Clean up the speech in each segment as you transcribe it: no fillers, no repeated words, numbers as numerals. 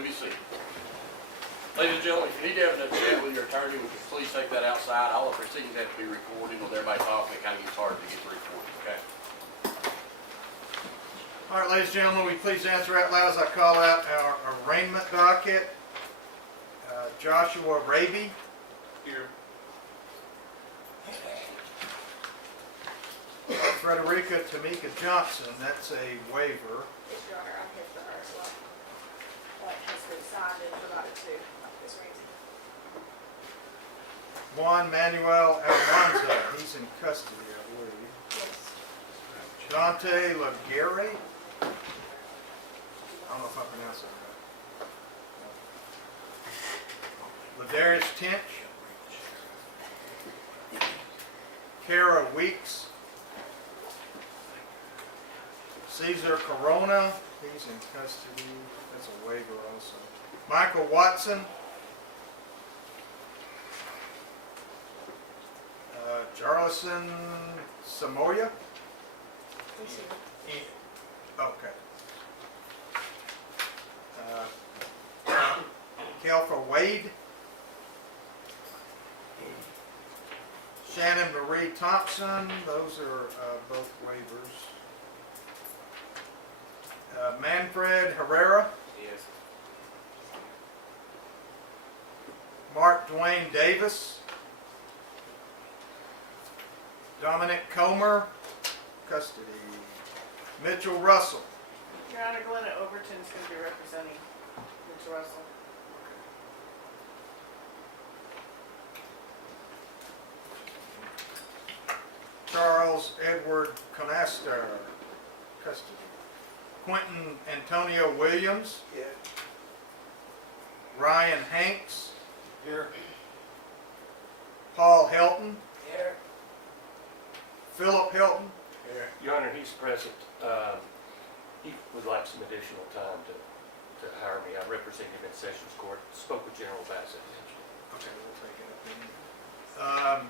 Please be seated. Ladies and gentlemen, if you need to have a chat with your attorney, would you please take that outside? All the proceedings have to be recorded. With everybody talking, it kind of gets hard to get recorded, okay? All right, ladies and gentlemen, will you please answer out loud as I call out our arraignment docket. Joshua Raby. Here. Frederica Tamika Johnson, that's a waiver. Yes, Your Honor, I hit the what has been signed and provided to this reason. Juan Manuel Almanza, he's in custody, I believe. Yes. Dante Laguerre. I don't know if I pronounced that right. Ladarius Tinch. Kara Weeks. Caesar Corona, he's in custody. That's a waiver also. Michael Watson. Jarlison Samoya. Okay. Kelfa Wade. Shannon Marie Thompson. Those are both waivers. Manfred Herrera. Yes. Mark Dwayne Davis. Dominic Comer, custody. Mitchell Russell. Your Honor, Glenna Overton's going to be representing Mitchell Russell. Charles Edward Conaster, custody. Quentin Antonio Williams. Yeah. Ryan Hanks. Here. Paul Helton. Here. Philip Helton. Here. Your Honor, he's present. He would like some additional time to hire me. I represent him in Sessions Court. Spoke with General Bassett. Okay, we'll take it up.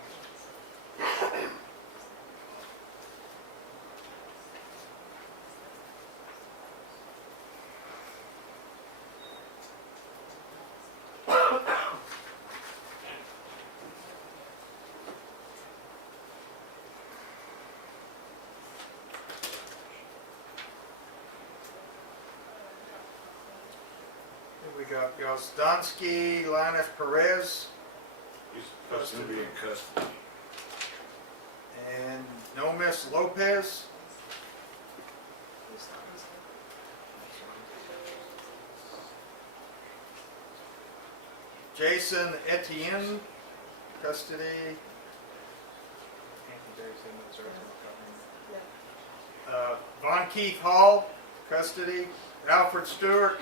We got Gosdonsky, Linus Perez, He's supposed to be in custody. and Nomis Lopez. Jason Etienne, custody. Von Keith Hall, custody. Alfred Stewart,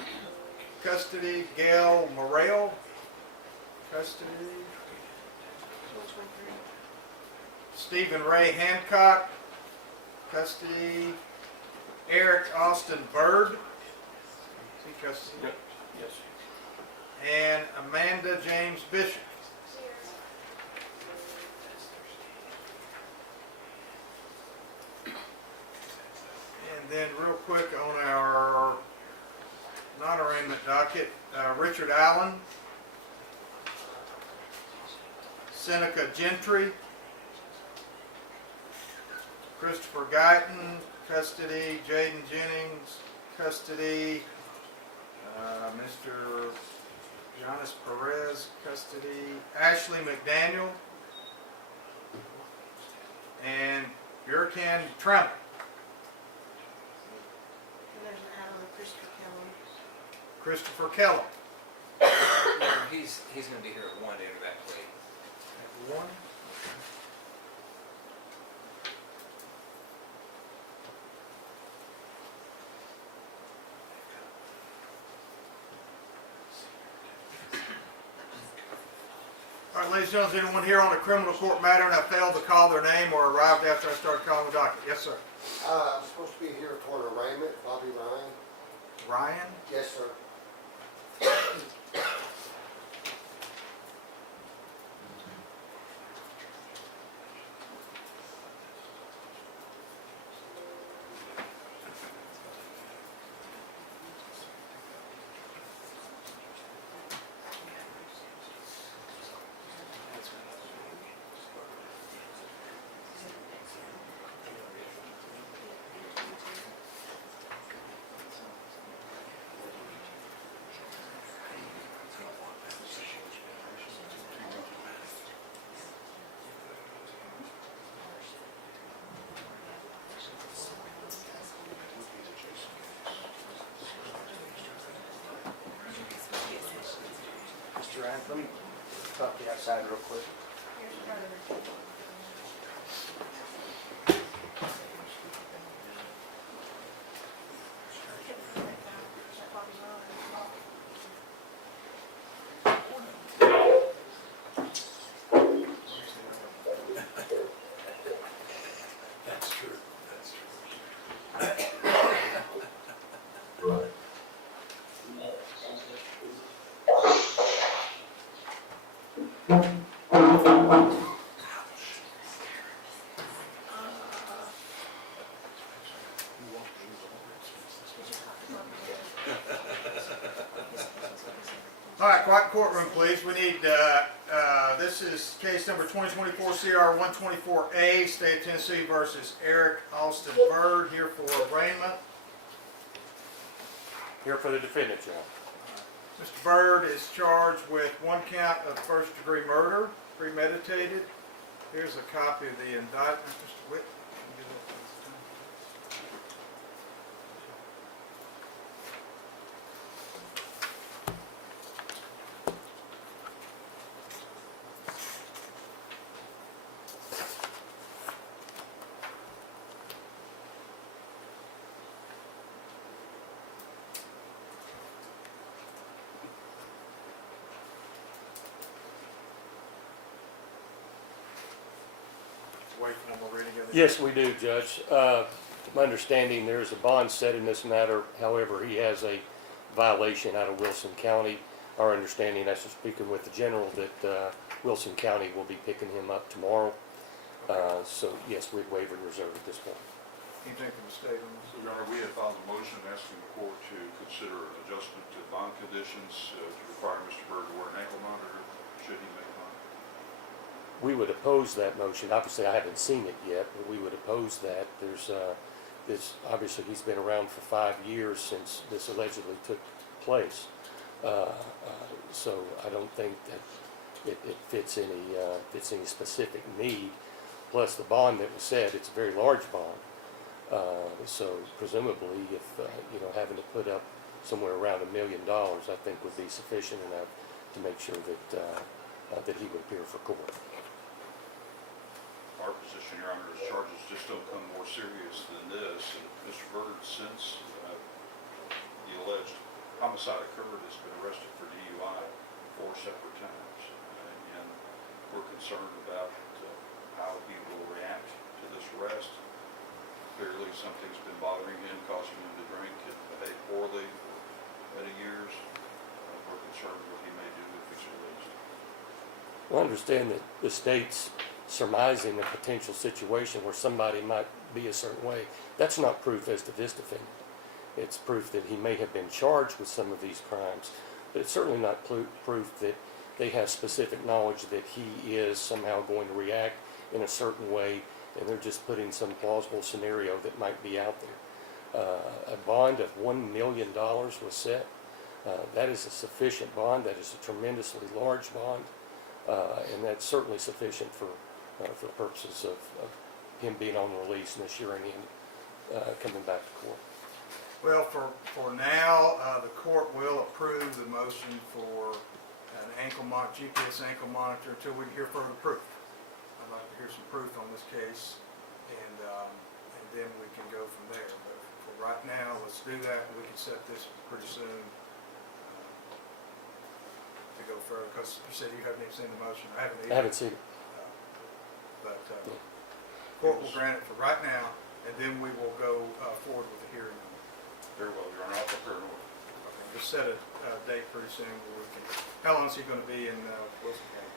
custody. Gail Morrell, custody. Stephen Ray Hancock, custody. Eric Austin Byrd, is he custody? Yep. Yes. And Amanda James Bishop. And then real quick on our non-arraignment docket, Richard Allen, Seneca Gentry, Christopher Guyton, custody. Jaden Jennings, custody. Mr. Giannis Perez, custody. Ashley McDaniel, and Burkan Trump. And there's an add-on of Christopher Christopher Kellum. Kellum. He's going to be here at 1 to enter that plea. At 1. All right, ladies and gentlemen, is anyone here on a criminal court matter and have failed to call their name or arrived after I started calling the docket? Yes, sir. I'm supposed to be here for an arraignment, Bobby Ryan. Ryan? Yes, sir. Ryan, let me talk to you outside real quick. Here's your brother. That Bobby Ryan. That's true, that's true. All right, quiet courtroom, please. We need, this is case number 2024 CR 124A, State of Tennessee versus Eric Byrd, here for arraignment. Here for the defendant, Your Honor. Mr. Byrd is charged with one count of first-degree murder, premeditated. Here's a copy of the indictment. Mr. Witt, can you give that to us? Wait for one more reading of it. Yes, we do, Judge. My understanding, there's a bond set in this matter. However, he has a violation out of Wilson County. Our understanding, after speaking with the general, that Wilson County will be picking him up tomorrow. So, yes, we'd waive and reserve at this point. Anything from the state on this? Your Honor, we have filed a motion asking the court to consider adjustment to bond conditions to require Mr. Byrd to wear an ankle monitor should he make one. We would oppose that motion. Obviously, I haven't seen it yet, but we would oppose that. There's, obviously, he's been around for 5 years since this allegedly took place. So I don't think that it fits any specific need. Plus, the bond that was set, it's a very large bond. So presumably, if, having to put up somewhere around $1 million, I think would be sufficient enough to make sure that he would appear for court. Our position, Your Honor, is charges just don't come more serious than this. And Mr. Byrd, since the alleged homicide occurred, has been arrested for DUI 4 separate times. And we're concerned about how he will react to this arrest. Clearly, something's been bothering him, causing him to drink and behave poorly for many years. We're concerned what he may do if he's released. Well, I understand that the state's surmising a potential situation where somebody might be a certain way. That's not proof as to this defendant. It's proof that he may have been charged with some of these crimes, but it's certainly not proof that they have specific knowledge that he is somehow going to react in a certain way, and they're just putting some plausible scenario that might be out there. A bond of $1 million was set. That is a sufficient bond. That is a tremendously large bond, and that's certainly sufficient for purposes of him being on release and assuring him coming back to court. Well, for now, the court will approve the motion for an GPS ankle monitor until we hear further proof. I'd like to hear some proof on this case, and then we can go from there. But for right now, let's do that, and we can set this pretty soon to go further, because you said you haven't even seen the motion. I haven't either. I haven't seen it. But court will grant it for right now, and then we will go forward with the hearing. Very well, Your Honor, I'll prepare an order. Just set a date pretty soon where we can, how long is he going to be in Wilson County?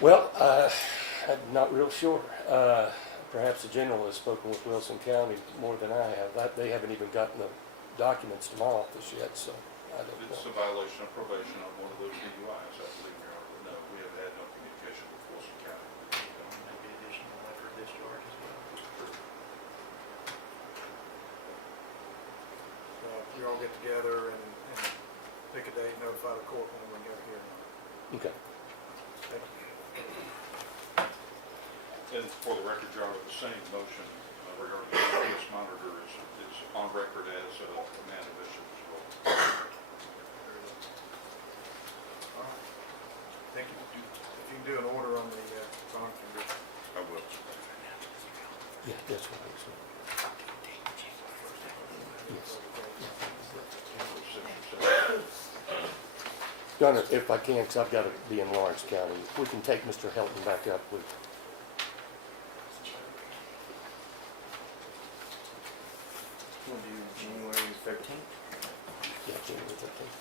Well, I'm not real sure. Perhaps the general has spoken with Wilson County more than I have. They haven't even gotten the documents to my office yet, so I don't know. It's a violation of probation on one of those DUIs, I believe, Your Honor, but no, we have had no communication with Wilson County. Maybe additional after discharge as well. You all get together and pick a date, notify the court when we go here. Okay. Thank you. And for the record, Your Honor, the same motion regarding the GPS monitor is on record as Amanda Bishop as well. All right. Gunner, if I can, because I've got to be in Lawrence County, if we can take Mr. Helton back up, we, We'll do January 13th. yeah, January 13th.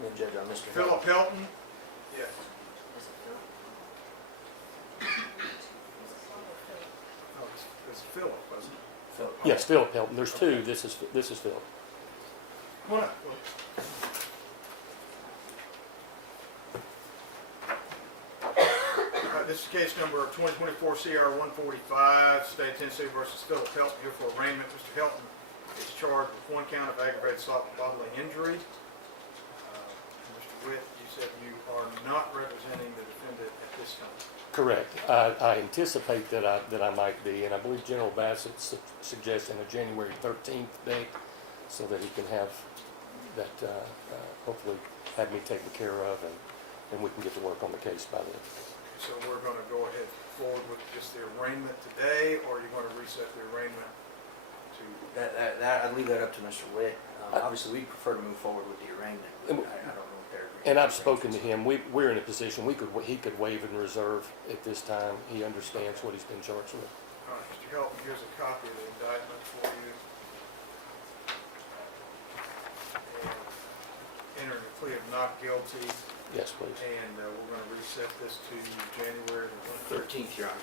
We'll judge on Mr. Philip Hilton? Yes. Was it Philip? Was it Philip or Philip? Oh, it's Philip, wasn't it? Philip. Yes, Philip Helton, there's two, this is Philip. Come on up. This is case number 2024 CR 145, State of Tennessee versus Philip Hilton, here for arraignment. Mr. Hilton is charged with 1 count of aggravated assault with bodily injury. Mr. Witt, you said you are not representing the defendant at this time. Correct. I anticipate that I might be, and I believe General Bassett's suggesting a January 13th date so that he can have that, hopefully have me taken care of, and we can get to work on the case by then. So we're going to go ahead forward with just the arraignment today, or are you going to reset the arraignment to? That, I'd leave that up to Mr. Witt. Obviously, we prefer to move forward with the arraignment. I don't know if they're. And I've spoken to him. We're in a position, he could waive and reserve at this time. He understands what he's been charged with. All right, Mr. Hilton, here's a copy of the indictment for you. And entering a plea of not guilty, Yes, please. and we're going to reset this to January the 13th. 13th, Your Honor.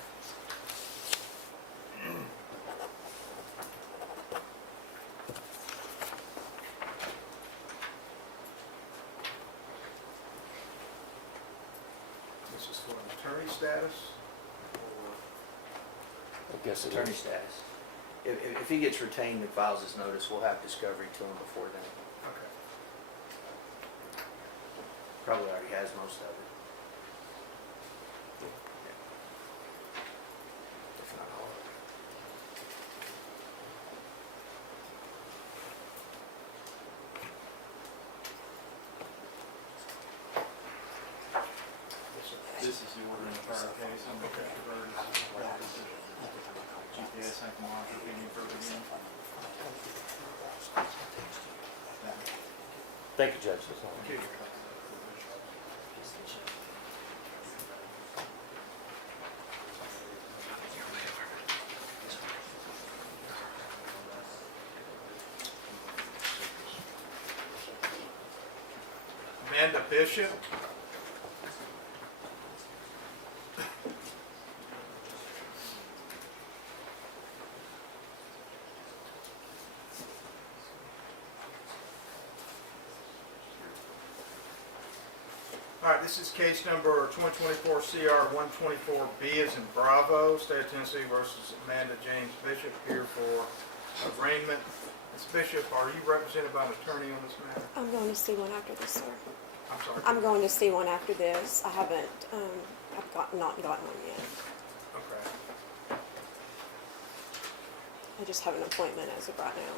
This is for an attorney status, or? I guess it Attorney is. status. If he gets retained and files his notice, we'll have discovery to him before then. Okay. Probably already has most of it. If not all of it. Yes, sir. This is the order in the prior case, I'm Bishop and Eric Byrd. GPS, I can monitor any further in. Thank you, Judge. That's all. Thank you. Amanda Bishop. All right, this is case number 2024 CR 124B as in Bravo, State of Tennessee versus Amanda James Bishop, here for arraignment. Ms. Bishop, are you represented by an attorney on this matter? I'm going to see one after this, sir. I'm sorry. I'm going to see one after this. I haven't, I've not gotten one yet. Okay. I just have an appointment as of right now.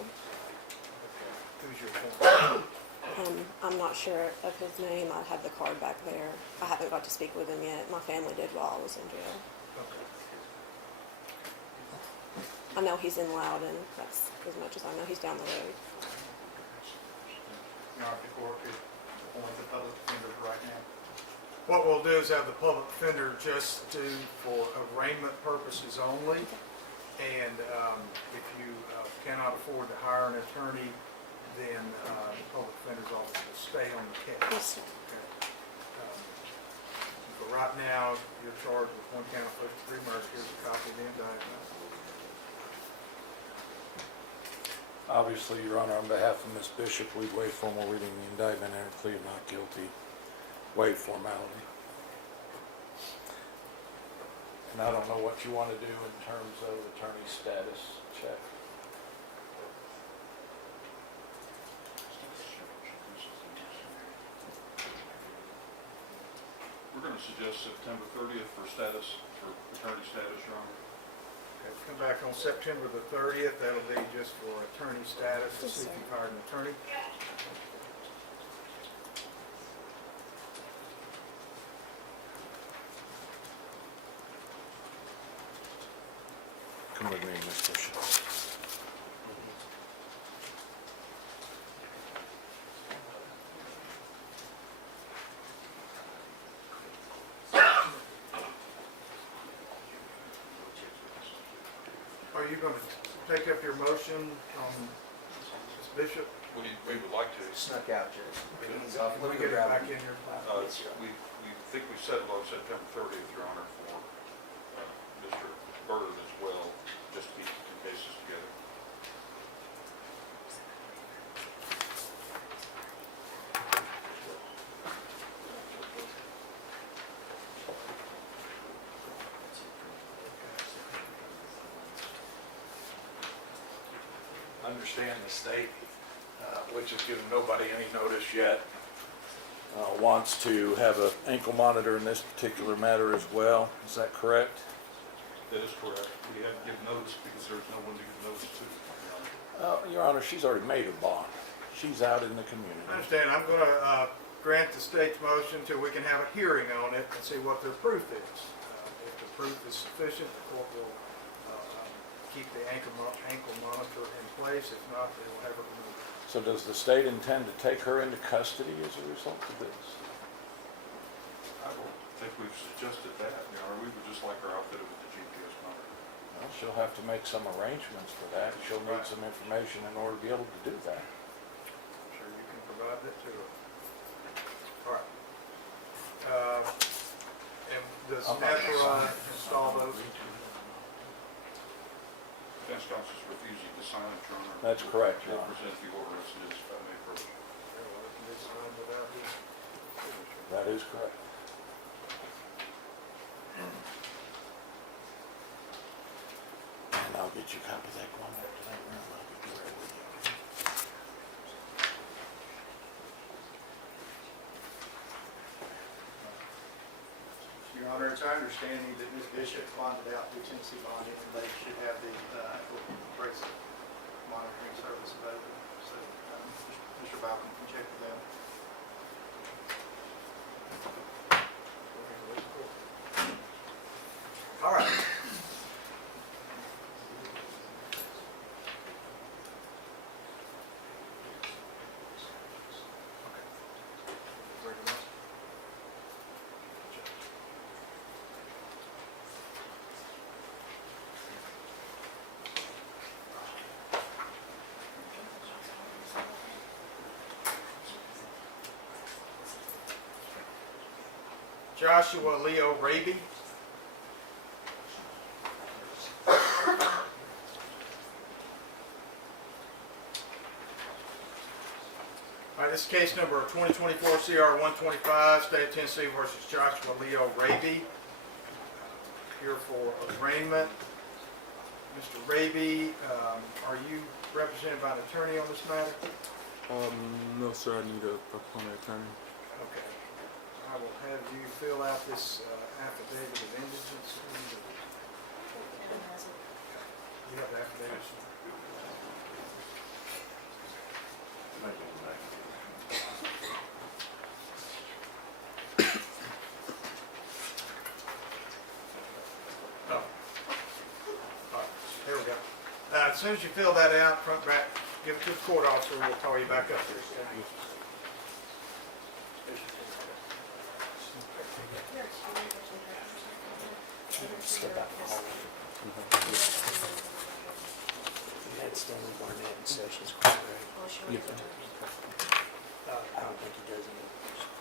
Who's your appointment? I'm not sure of his name. I have the card back there. I haven't got to speak with him yet. My family did while I was in jail. Okay. I know he's in Loudon. That's as much as I know. He's down the road. Your Honor, if the court could appoint the public defender right now. What we'll do is have the public defender just do for arraignment purposes only. And if you cannot afford to hire an attorney, then the public defender's office will stay on the case. Yes, sir. Okay. But right now, you're charged with 1 count of first-degree murder. Here's a copy of the indictment. Obviously, Your Honor, on behalf of Ms. Bishop, we waive formal reading of the indictment and plea of not guilty. Waive formality. And I don't know what you want to do in terms of attorney status check. We're going to suggest September 30th for attorney status, Your Honor. Okay, come back on September the 30th. That'll be just for attorney status, to Yes, see if sir. you've hired an attorney. Come with me, Ms. Bishop. are you gonna take up your motion on Ms. Bishop? We would like to. Snuck out, Judge. He's Let off. me get him back in here. We think we settled on September 30th, Your Honor, for Mr. Byrd as well, just to keep the two cases together. Understand the state, which has given nobody any notice yet, wants to have an ankle monitor in this particular matter as well. Is that correct? That is correct. We haven't given notice because there's no one to give notice to, Your Honor. Your Honor, she's already made her bond. She's out in the community. I understand. I'm gonna grant the state's motion till we can have a hearing on it and see what their proof is. If the proof is sufficient, the court will keep the ankle monitor in place. If not, they will have it removed. So does the state intend to take her into custody as a result of this? I don't think we've suggested that, Your Honor. We would just like her outfitted with the GPS monitor. Well, she'll have to make some arrangements for that. She'll need some information in order to be able to do that. I'm sure you can provide that to her. All right. And does Apparat install those? Defense counsel is refusing to sign it, Your Honor. That's correct, Your We'll Honor. present the order as it is, if I may approach. That is correct. And I'll get you a copy of that going back to that room. I'll get you right with you. Your Honor, it's our understanding that Ms. Bishop bonded out through Tennessee bonding, and they should have the bracelet monitoring service available. So Mr. Balcom can check with them. All right. Joshua Leo Raby. All right, this is case number 2024 CR 125, State of Tennessee versus Joshua Leo Raby. Here for arraignment. Mr. Raby, are you represented by an attorney on this matter? No, sir. I need a appointed attorney. Okay. I will have you fill out this affidavit of indigence. You have the affidavit? Oh. All right, there we go. As soon as you fill that out, front, back, give it to the court officer, we'll call you back up here. Step out in the hallway. You had Stanley Barnett and Sessions Court, right? Yes, sir. I don't think he does any.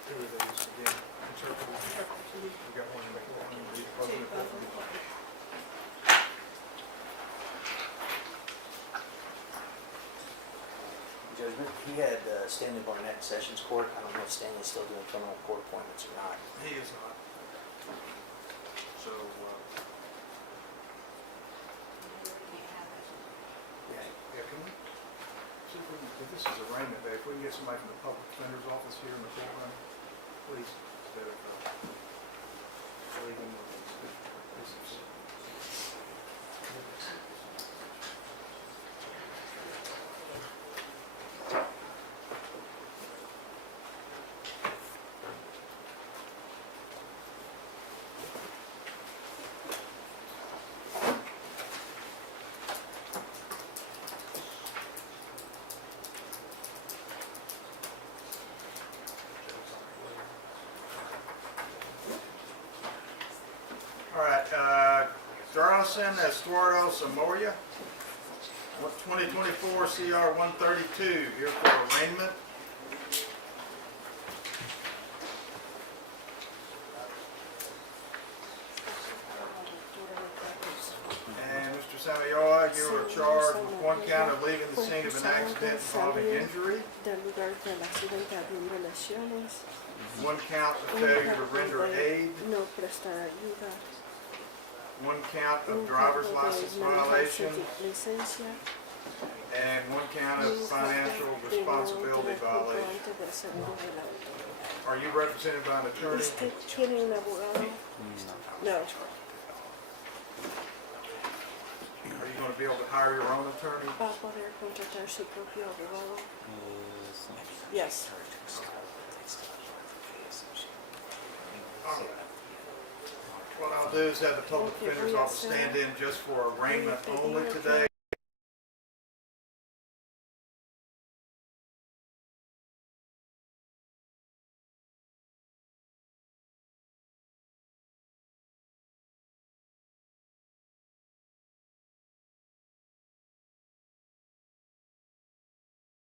Who are those again? Interpreter. We got one in the court, one in the department. Judgment, he had Stanley Barnett and Sessions Court. I don't know if Stanley's still doing criminal court appointments or not. He is not. So, Yeah. yeah, can we, see if we can, if this is arraignment day, if we can get somebody from the public defender's office here in the courtroom, please, instead of leaving this is. All right, Garlison Estuardo Samoya, 2024 CR 132, here for arraignment. And Mr. Samayoa, you are charged with one count of leaving the scene of an accident involving injury, Del lugar del accidente habiendo lesiones, one count of failure to render aid, no prestar ayuda, one count of un driver's cargo de license manejar violation, sin licencia, and one count of un financial cargo de no responsibility tener violation. comprobante de seguro del auto. Are you represented by an attorney? ¿Usted tiene un abogado? No. Are you going to be able to hire your own attorney? ¿Va a poder contratar su propio abogado? Yes. All right. What I'll do is have the public defender's office stand in just for arraignment only today.